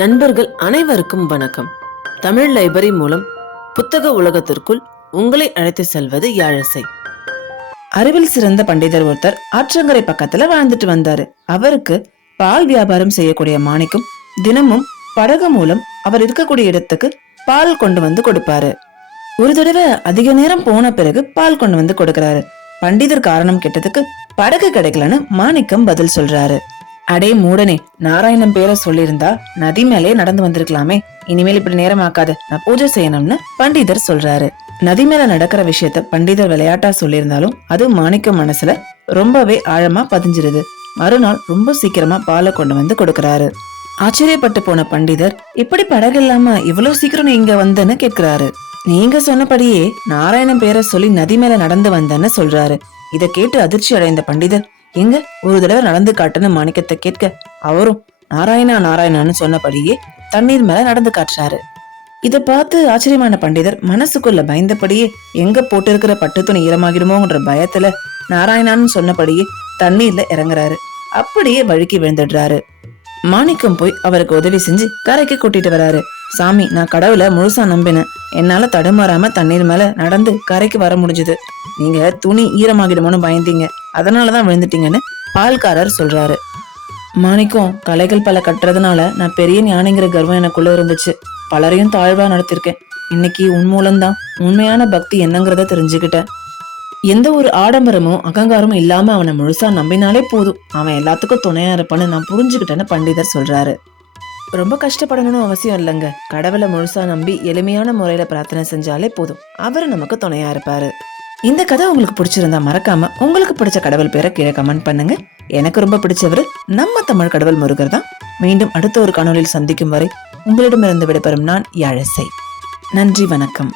நண்பர்கள் அனைவருக்கும் வணக்கம். தமிழ் லைப்ரரி மூலம் புத்தக உலகத்திற்குள் உங்களை அழைத்து செல்வது யாழிசை. அறிவில் சிறந்த பண்டிதர் ஒருத்தர் ஆற்றங்கரை பக்கத்துல வாழ்ந்துட்டு வந்தாரு. அவருக்கு பால் வியாபாரம் செய்யக்கூடிய மாணிக்கம் தினமும் படகு மூலம் அவர் இருக்கக்கூடிய இடத்துக்கு பால் கொண்டு வந்து கொடுப்பாரு. ஒரு தடவை அதிக நேரம் போன பிறகு பால் கொண்டு வந்து கொடுக்கறாரு. பண்டிதர் காரணம் கேட்டதுக்கு படகு கிடைக்கலன்னு மாணிக்கம் பதில் சொல்றாரு. அடே மூடனே, நாராயணன் பேரை சொல்லியிருந்தா நதி மேலே நடந்து வந்திருக்கலாமே. இனிமேல் இப்படி நேரமாக்காது, நான் பூஜை செய்யணும்னு பண்டிதர் சொல்றாரு. நதி மேல நடக்கிற விஷயத்த பண்டிதர் விளையாட்டா சொல்லியிருந்தாலும் அது மாணிக்கம் மனசுல ரொம்பவே ஆழமா பதிஞ்சிருது. மறுநாள் ரொம்ப சீக்கிரமா பாலை கொண்டு வந்து கொடுக்கறாரு. ஆச்சரியப்பட்டு போன பண்டிதர், இப்படி படகு இல்லாம இவ்வளவு சீக்கிரம் இங்க வந்தேன்னு கேட்கிறாரு. நீங்க சொன்னபடியே நாராயணன் பேரை சொல்லி நதி மேல நடந்து வந்தேன்னு சொல்றாரு. இத கேட்டு அதிர்ச்சி அடைந்த பண்டிதர், எங்க ஒரு தடவை நடந்து காட்டுன்னு மாணிக்கத்தை கேட்க, அவரும் நாராயணா நாராயணான்னு சொன்னபடியே தண்ணீர் மேல நடந்து காட்டுறாரு. இத பார்த்து ஆச்சரியமான பண்டிதர் மனசுக்குள்ள பயந்தபடியே எங்க போட்டு இருக்கிற பட்டு துணி ஈரமாகிடுமோன்ற பயத்துல நாராயணான்னு சொன்னபடியே தண்ணீர்ல இறங்குறாரு. அப்படியே வழுக்கி விழுந்துடுறாரு. மாணிக்கம் போய் அவருக்கு உதவி செஞ்சு கரைக்கு கூட்டிட்டு வராரு. சாமி, நான் கடவுளை முழுசா நம்பினேன். என்னால தடுமாறாம தண்ணீர் மேல நடந்து கரைக்கு வர முடிஞ்சது. நீங்க துணி ஈரமாகிடுமோன்னு பயந்தீங்க, அதனாலதான் விழுந்துட்டீங்கன்னு பால்காரர் சொல்றாரு. மாணிக்கம், கலைகள் பல கட்டுறதுனால நான் பெரிய ஞானிங்கிற கர்வம் எனக்குள்ள இருந்துச்சு. பலரையும் தாழ்வா நடத்திருக்கேன். இன்னைக்கு உன் மூலம்தான் உண்மையான பக்தி என்னங்கிறத தெரிஞ்சுக்கிட்டேன். எந்த ஒரு ஆடம்பரமும் அகங்காரமும் இல்லாம அவனை முழுசா நம்பினாலே போதும், அவன் எல்லாத்துக்கும் துணையா இருப்பான்னு நான் புரிஞ்சுக்கிட்டேன்னு பண்டிதர் சொல்றாரு. ரொம்ப கஷ்டப்படணும்னு அவசியம் இல்லைங்க. கடவுளை முழுசா நம்பி எளிமையான முறையில பிரார்த்தனை செஞ்சாலே போதும், அவரு நமக்கு துணையா இருப்பாரு. இந்த கதை உங்களுக்கு பிடிச்சிருந்தா மறக்காம உங்களுக்கு பிடிச்ச கடவுள் பேரை கீழே கமெண்ட் பண்ணுங்க. எனக்கு ரொம்ப பிடிச்சவரு நம்ம தமிழ் கடவுள் முருகர் தான். மீண்டும் அடுத்த ஒரு காணொலியில் சந்திக்கும் வரை உங்களிடமிருந்து விடைபெறும் நான் யாழிசை. நன்றி, வணக்கம்.